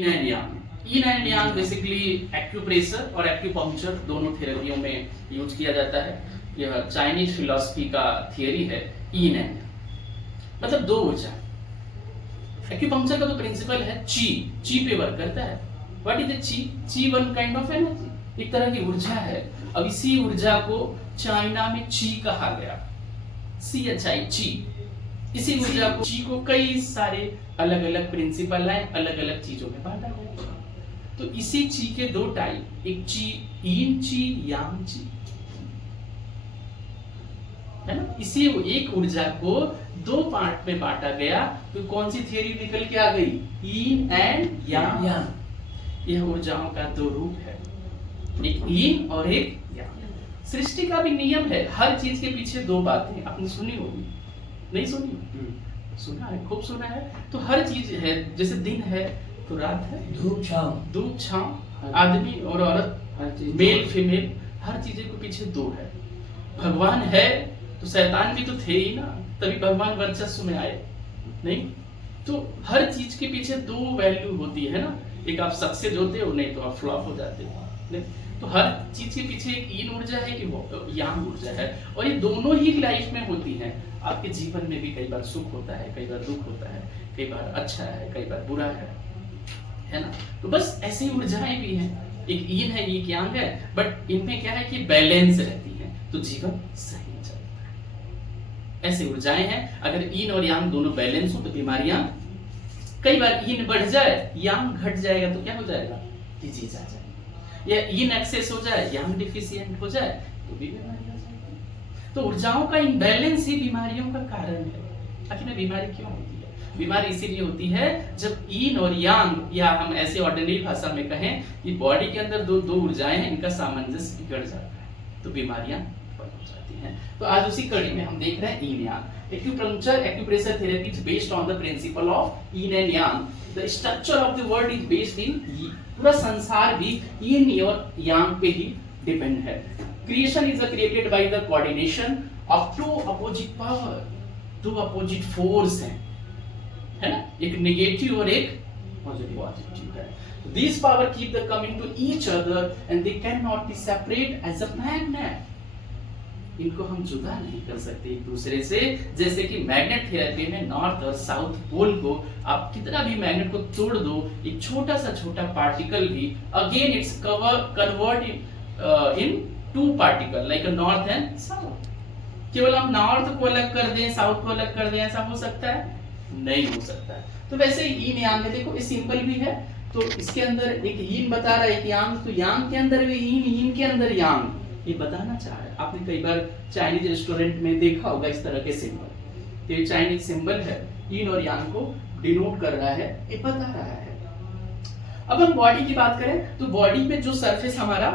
yin and yang. yin and yang basically acupressure और acupuncture दोनों थेरेपियों में यूज किया जाता है। यह चाइनीज फिलॉसफी का थियरी है yin and, मतलब दो ऊर्जा। एक्यूपंक्चर का तो प्रिंसिपल है ची पे वर्क करता है। व्हाट इज ची वन काइंड ऑफ एनर्जी, एक तरह की ऊर्जा है। अब इसी ऊर्जा को चाइना में ची कहा गया, ची। इसी ऊर्जा को ची को कई सारे अलग अलग प्रिंसिपल है, अलग अलग चीजों में बांटा गया। तो इसी ची के दो टाइप, एक ची यिन ची, यांग ची, है ना। इसी एक ऊर्जा को दो पार्ट में बांटा गया। तो कौन सी थियरी निकल के आ गई, यिन एंड यांग। यह ऊर्जाओं का दो रूप है, एक यिन और एक यांग। सृष्टि का भी नियम है, हर चीज के पीछे दो बातें आपने सुनी होगी, नहीं सुनी? सुना है, खूब सुना है। तो हर चीज है, जैसे दिन है तो रात है, धूप छांव, आदमी और औरत, मेल फीमेल, हर चीज के पीछे दो है। भगवान है तो शैतान भी तो थे ही ना, तभी भगवान वर्चस्व में आए, नहीं? तो हर चीज के पीछे दो वैल्यू होती है ना, एक आप सक्सेस होते हो, नहीं तो आप फ्लॉप हो जाते हो, नहीं? तो हर चीज के पीछे एक यिन ऊर्जा है कि यांग ऊर्जा है, और ये दोनों ही लाइफ में होती है। आपके जीवन में भी कई बार सुख होता है, कई बार दुख होता है, कई बार अच्छा है, कई बार बुरा है ना। तो बस ऐसी ऊर्जाएं भी हैं, एक यिन है एक यांग है, बट इनमें क्या है कि बैलेंस रहती है, तो जीवन सही चलता है। ऐसी ऊर्जाएं हैं, अगर यिन और यांग दोनों बैलेंस हो तो बीमारियां, कई बार यिन बढ़ जाए यांग घट जाएगा तो क्या हो जाएगा, डिजीज आ जाएगी। या यिन एक्सेस हो जाए, यांग डिफिशिएंट हो जाए तो भी बीमारी आ जाएगी। तो ऊर्जाओं का इम्बैलेंस ही बीमारियों का कारण है। आखिर में बीमारी क्यों होती है? बीमारी इसीलिए होती है जब यिन और यांग, या हम ऐसे ऑर्डिनरी भाषा में कहें कि बॉडी के अंदर दो ऊर्जाएं हैं, इनका सामंजस्य बिगड़ जाता है तो बीमारियां उत्पन्न हो जाती हैं। तो आज उसी कड़ी में हम देख रहे हैं यिन यांग। Acupuncture, acupressure therapy is based on the principle of yin and yang. The structure of the world is based in पूरा संसार भी yin और yang पे ही डिपेंड है। Creation is created by the coordination of two opposite power, two opposite force है ना, एक negative और एक पॉजिटिव है। These power keep the coming to each other and they cannot be separate as a magnet. इनको हम जुदा नहीं कर सकते एक दूसरे से। जैसे कि मैग्नेट थेरेपी में नॉर्थ और साउथ पोल को आप कितना भी मैग्नेट को तोड़ दो, एक छोटा सा पार्टिकल भी again it's convert into particle like a north and south. केवल हम नॉर्थ को अलग कर दें, साउथ को अलग कर दें, ऐसा हो सकता है? नहीं हो सकता है। तो वैसे यिन यांग में देखो, ये सिंपल भी है, तो इसके अंदर एक यिन बता रहा है, एक यांग, तो यांग के अंदर भी यिन, यिन के अंदर यांग, ये बताना चाह रहा है। आपने कई बार चाइनीज रेस्टोरेंट में देखा होगा इस तरह के सिंबल, तो ये चाइनीज सिंबल है, यिन और यांग को डिनोट कर रहा है, ये बता रहा है। अब हम बॉडी की बात करें तो बॉडी पे जो सरफेस हमारा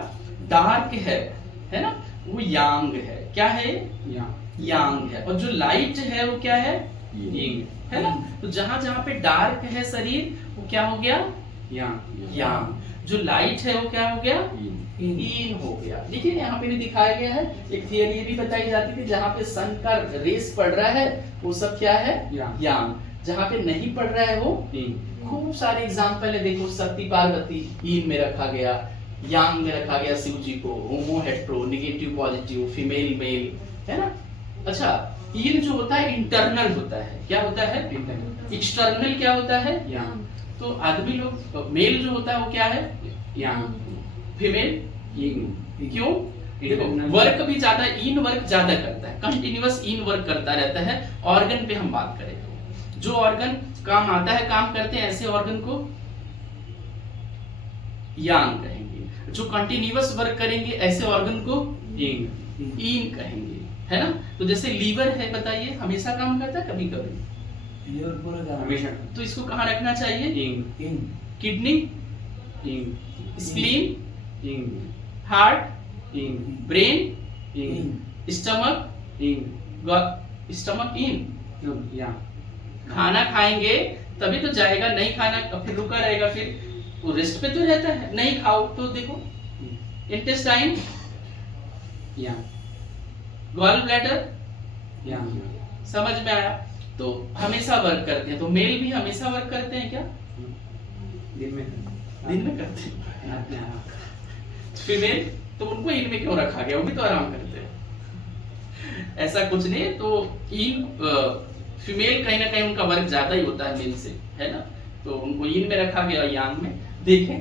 डार्क है ना, वो यांग है। क्या है? यांग है। और जो लाइट है वो क्या है? यिन है ना। तो जहां जहां पे डार्क है शरीर, वो क्या हो गया? यांग। जो लाइट है वो क्या हो गया? यिन हो गया। देखिए यहाँ पे भी दिखाया गया है, एक थियरी भी बताई जाती थी, जहाँ पे सन का रेस पड़ रहा है वो सब क्या है? यांग। जहाँ पे नहीं पड़ रहा है वो खूब सारे एग्जांपल है। देखो सती पार्वती यिन में रखा गया, यांग में रखा गया शिव जी को, homo hetero, negative positive, female male, है ना। अच्छा, यिन जो होता है इंटरनल होता है, क्या होता है? एक्सटर्नल क्या होता है? यांग। तो आदमी लोग, मेल जो होता है वो क्या है? यांग। फीमेल यिन। क्यों? देखो वर्क भी ज्यादा, यिन वर्क ज्यादा करता है, कंटिन्यूअस यिन वर्क करता रहता है। ऑर्गन पे हम बात करें तो जो ऑर्गन काम आता है, काम करते हैं, ऐसे ऑर्गन को यांग कहेंगे। जो कंटिन्यूअस वर्क करेंगे ऐसे ऑर्गन को यिन कहेंगे, है ना। तो जैसे लीवर है, बताइए हमेशा काम करता है, कभी कभी हमेशा, तो इसको कहाँ रखना चाहिए? Kidney, spleen, heart, brain, stomach, stomach इन। खाना खाएंगे तभी तो जाएगा, नहीं खाना फिर रुका रहेगा, फिर वो रेस्ट पे तो रहता है। नहीं खाओ तो देखो इंटेस्टाइन, गॉल ब्लैडर, समझ में आया? तो हमेशा वर्क करते हैं। तो मेल भी हमेशा वर्क करते हैं क्या? दिन में करते हैं। फीमेल तो उनको इन में क्यों रखा गया, वो भी तो आराम करते हैं। ऐसा कुछ नहीं, तो इन फीमेल कहीं ना कहीं उनका वर्क ज्यादा ही होता है मेल से, है ना, तो उनको इन में रखा गया, यांग में। देखें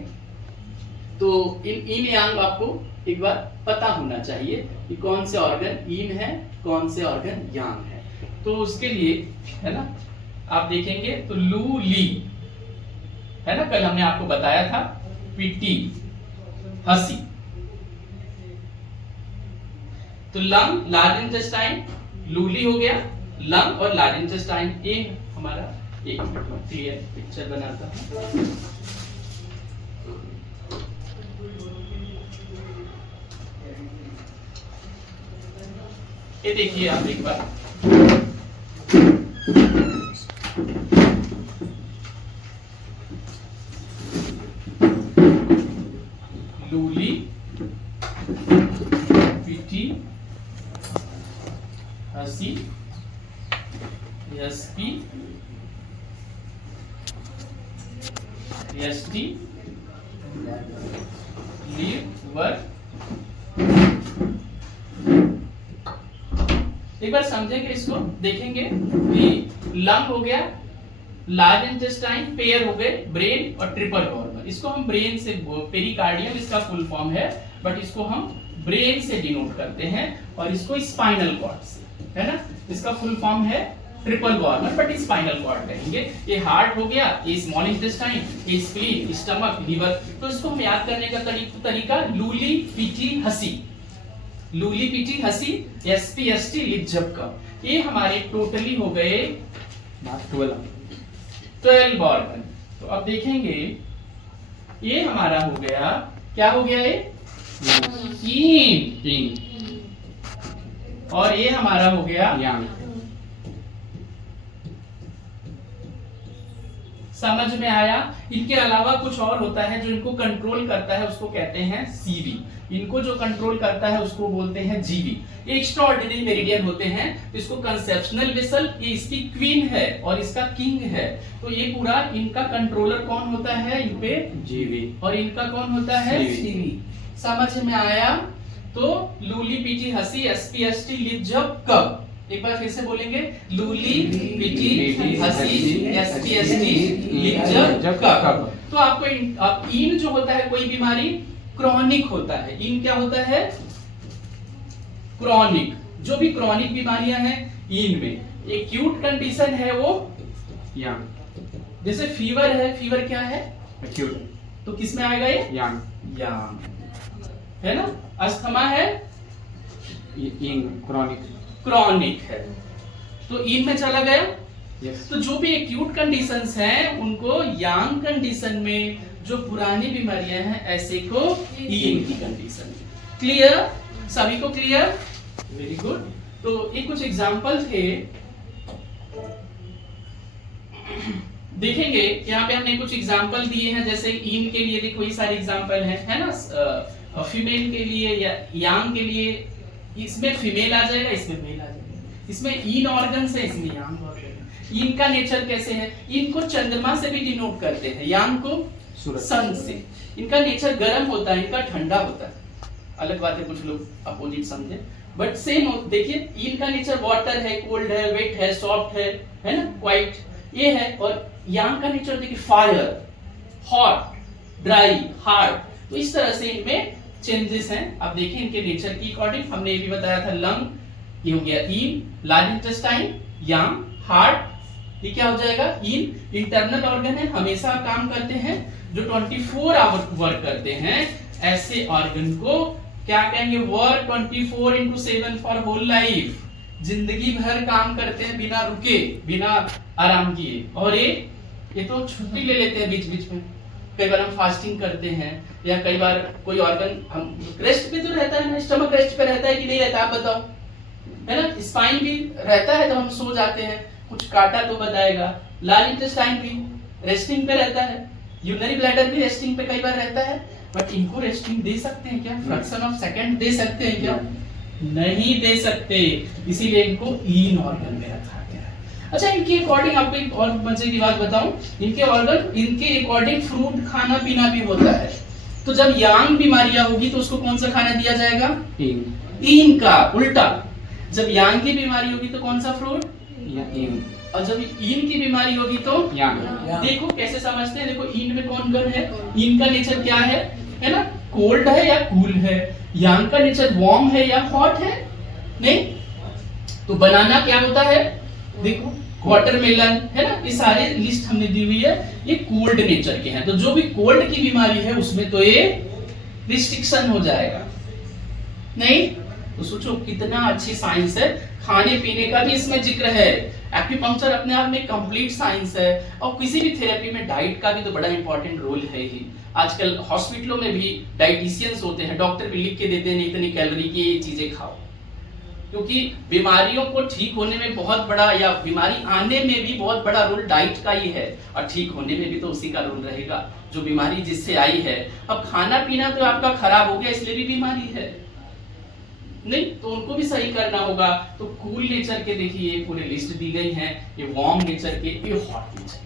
तो इन यांग आपको एक बार पता होना चाहिए कि कौन से ऑर्गन इन है, कौन से ऑर्गन यांग है। तो उसके लिए है ना, आप देखेंगे तो लू ली है ना, कल हमने आपको बताया था, पीटी हसी, तो लंग लार्ज इंटेस्टाइन, लूली हो गया, लंग और लार्ज इंटेस्टाइन। ये हमारा एक क्लियर पिक्चर बनाता है। ये देखिए आप एक बार, लूली, पीटी, हसी, एसपी, एसटी, लीवर। एक बार समझेंगे इसको, देखेंगे कि लंग हो गया, लार्ज इंटेस्टाइन, पेयर हो गए ब्रेन और ट्रिपल ऑर्गन। इसको हम ब्रेन से, पेरिकार्डियम इसका फुल फॉर्म है, बट इसको हम ब्रेन से डिनोट करते हैं, और इसको स्पाइनल कॉर्ड से, है ना, इसका फुल फॉर्म है triple organ, but spinal cord कहेंगे। ये हार्ट हो गया, ये स्मॉल इंटेस्टाइन, ये स्प्लीन, स्टमक, लिवर। तो इसको हम याद करने का तरीका लूली, पीटी, हसी, लूली, पीटी, हसी, एसपी, एसटी, लिप, झपका। ये हमारे टोटली हो गए 12 ऑर्गन। तो अब देखेंगे ये हमारा हो गया, क्या हो गया, ये इन, और ये हमारा हो गया यांग। समझ में आया? इनके अलावा कुछ और होता है जो इनको कंट्रोल करता है, उसको कहते हैं सीवी। इनको जो कंट्रोल करता है उसको बोलते हैं जीवी। ये एक्स्ट्राऑर्डिनरी मेरिडियन होते हैं। तो इसको कंसेप्शनल वेसल, ये इसकी क्वीन है और इसका किंग है। तो ये पूरा इनका कंट्रोलर कौन होता है, इन पे जीवी, और इनका कौन होता है, सीवी। समझ में आया? तो लूली, पीटी, हसी, एसपी, एसटी, लिप, जब, कब। एक बार फिर से बोलेंगे, लूली, पीटी, हसी, एसपी, एसटी, लिप, जब, कब। तो आपको इन जो होता है, कोई बीमारी क्रॉनिक होता है। इन क्या होता है, क्रॉनिक। जो भी क्रॉनिक बीमारियां हैं इन में, एक्यूट कंडीशन है वो यांग। जैसे फीवर है, फीवर क्या है, एक्यूट, तो किस में आएगा ये, यांग, है ना। अस्थमा है, इन, क्रॉनिक है, तो इन में चला गया। तो जो भी एक्यूट कंडीशंस हैं उनको यांग कंडीशन में, जो पुरानी बीमारियां हैं ऐसे को इन की कंडीशन। क्लियर? सभी को क्लियर? Very good. तो ये कुछ एग्जांपल थे, देखेंगे यहाँ पे हमने कुछ एग्जांपल दिए हैं। जैसे इन के लिए देखो, ये सारे एग्जांपल हैं, है ना। फीमेल के लिए या यांग के लिए, इसमें फीमेल आ जाएगा, इसमें मेल आ जाएगा। इसमें इन ऑर्गन से, इसमें यांग ऑर्गन। इन का नेचर कैसे है, इनको चंद्रमा से भी डिनोट करते हैं, यांग को सन से। इनका नेचर गर्म होता है, इनका ठंडा होता है। अलग बात है, कुछ लोग अपोजिट समझे, बट सेम। देखिए इनका नेचर वाटर है, कोल्ड है, वेट है, सॉफ्ट है ना, क्वाइट, ये है। और यांग का नेचर देखिए फायर, हॉट, ड्राई, हार्ड। तो इस तरह से इनमें चेंजेस हैं। अब देखिए इनके नेचर की अकॉर्डिंग, हमने ये भी बताया था, लंग, ये हो गया इन, लार्ज इंटेस्टाइन, यांग, हार्ट, ये क्या हो जाएगा, इन। इंटरनल ऑर्गन है, हमेशा काम करते हैं, जो 24 आवर वर्क करते हैं। ऐसे ऑर्गन को क्या कहेंगे, वर्क 24/7 फॉर होल लाइफ। जिंदगी भर काम करते हैं बिना रुके, बिना आराम किए। और ये तो छुट्टी ले लेते हैं बीच बीच में। कई बार हम फास्टिंग करते हैं, या कई बार कोई ऑर्गन हम रेस्ट पे तो रहता है ना, स्टमक रेस्ट पे रहता है कि नहीं रहता, आप बताओ, है ना। स्पाइन भी रहता है, तो हम सो जाते हैं, कुछ काटा तो बताएगा। लार्ज इंटेस्टाइन भी रेस्टिंग पे रहता है, यूरिनरी ब्लैडर भी रेस्टिंग पे कई बार रहता है। बट इनको रेस्टिंग दे सकते हैं क्या, फ्रैक्शन ऑफ सेकंड दे सकते हैं क्या, नहीं दे सकते। इसीलिए इनको इन ऑर्गन में रखा गया है। अच्छा, इनके अकॉर्डिंग आपको एक और मजे की बात बताऊं, इनके अकॉर्डिंग फ्रूट खाना पीना भी होता है। तो जब यांग बीमारियां होगी तो उसको कौन सा खाना दिया जाएगा? इन का उल्टा। जब यांग की बीमारी होगी तो कौन सा फ्रूट? और जब इन की बीमारी होगी तो यांग। देखो कैसे समझते हैं, देखो इन में कौन कौन है? इन का नेचर क्या है ना, कोल्ड है या कूल है। यांग का नेचर वार्म है या हॉट है? नहीं। तो बनाना क्या होता है? देखो वाटरमेलन है ना, ये सारे लिस्ट हमने दी हुई है, ये कोल्ड नेचर के हैं। तो जो भी कोल्ड की बीमारी है उसमें तो ये रिस्ट्रिक्शन हो जाएगा। नहीं तो सोचो कितना अच्छी साइंस है। खाने पीने का भी इसमें जिक्र है। एक्यूपंक्चर अपने आप में कंप्लीट साइंस है, और किसी भी थेरेपी में डाइट का भी तो बड़ा इंपॉर्टेंट रोल है ही। आजकल हॉस्पिटलों में भी डाइटिशियंस होते हैं, डॉक्टर भी लिख के देते हैं इतनी कैलोरी की ये चीजें खाओ, क्योंकि बीमारियों को ठीक होने में बहुत बड़ा, या बीमारी आने में भी बहुत बड़ा रोल डाइट का ही है, और ठीक होने में भी तो उसी का रोल रहेगा जो बीमारी जिससे आई है। अब खाना पीना तो आपका खराब हो गया इसलिए भी बीमारी है, नहीं तो उनको भी सही करना होगा। तो कूल नेचर के देखिए पूरी लिस्ट दी गई है, ये वार्म नेचर के, ये हॉट नेचर के।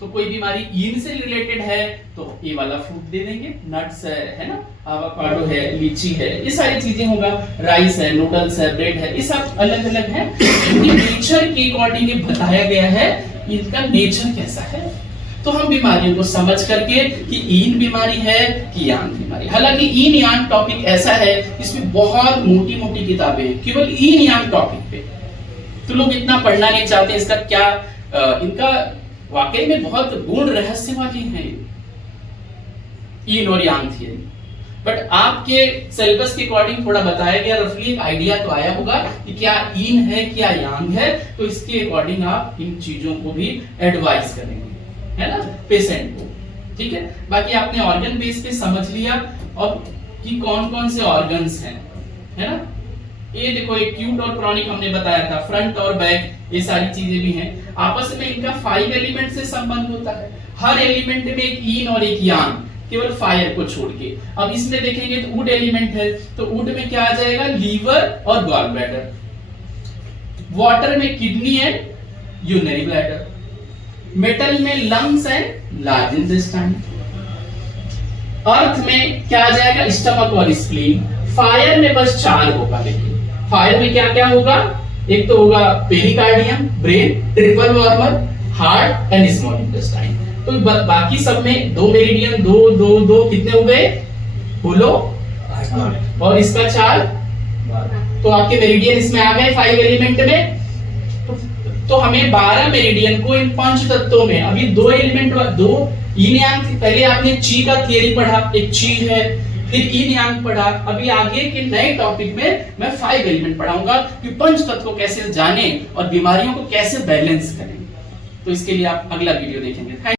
तो कोई बीमारी इन से रिलेटेड है तो ये वाला फ्रूट दे देंगे, नट्स है ना, आवाकाडो है, लीची है, ये सारी चीजें होगा, राइस है, नूडल्स है, ब्रेड है, ये सब अलग अलग है। क्योंकि नेचर के अकॉर्डिंग बताया गया है इनका नेचर कैसा है। तो हम बीमारियों को समझ करके कि इन बीमारी है कि यांग बीमारी। हालांकि इन यांग टॉपिक ऐसा है इसमें बहुत मोटी मोटी किताबें हैं केवल इन यांग टॉपिक पे, तो लोग इतना पढ़ना नहीं चाहते। इसका क्या इनका वाकई में बहुत गूढ़ रहस्य वाली है इन और यांग थियरी। बट आपके सिलेबस के अकॉर्डिंग थोड़ा बताया गया, रफली एक आइडिया तो आया होगा कि क्या इन है क्या यांग है। तो इसके अकॉर्डिंग आप इन चीजों को भी एडवाइस करेंगे, है ना, पेशेंट को। ठीक है, बाकी आपने ऑर्गन बेस पे समझ लिया और कि कौन कौन से ऑर्गन्स हैं, है ना। ये देखो एक्यूट और क्रॉनिक हमने बताया था, फ्रंट और बैक, ये सारी चीजें भी हैं। आपस में इनका 5 एलिमेंट से संबंध होता है, हर एलिमेंट में एक इन और एक यांग, केवल फायर को छोड़ के। अब इसमें देखेंगे तो वुड एलिमेंट है, तो वुड में क्या आ जाएगा? लीवर और गॉल ब्लैडर। वाटर में kidney and urinary bladder. Metal में लंग्स एंड लार्ज इंटेस्टाइन। अर्थ में क्या आ जाएगा? स्टमक और स्प्लीन। फायर में बस 4 होगा, लेकिन फायर में क्या क्या होगा? एक तो होगा pericardium, brain, triple warmer, heart and small intestine. तो बाकी सब में 2 मेरिडियन, 2 2 2 कितने हो गए? बोलो। और इसका 4, तो आपके मेरिडियन इसमें आ गए 5 एलिमेंट में। तो हमें 12 मेरिडियन को इन 5 तत्वों में, अभी 2 एलिमेंट, 2 yin yang, पहले आपने ची का थियरी पढ़ा, एक ची है, फिर yin yang पढ़ा। अभी आगे के नए टॉपिक में मैं 5 एलिमेंट पढ़ाऊंगा कि पंच तत्व को कैसे जाने और बीमारियों को कैसे बैलेंस करें। तो इसके लिए आप अगला वीडियो देखेंगे।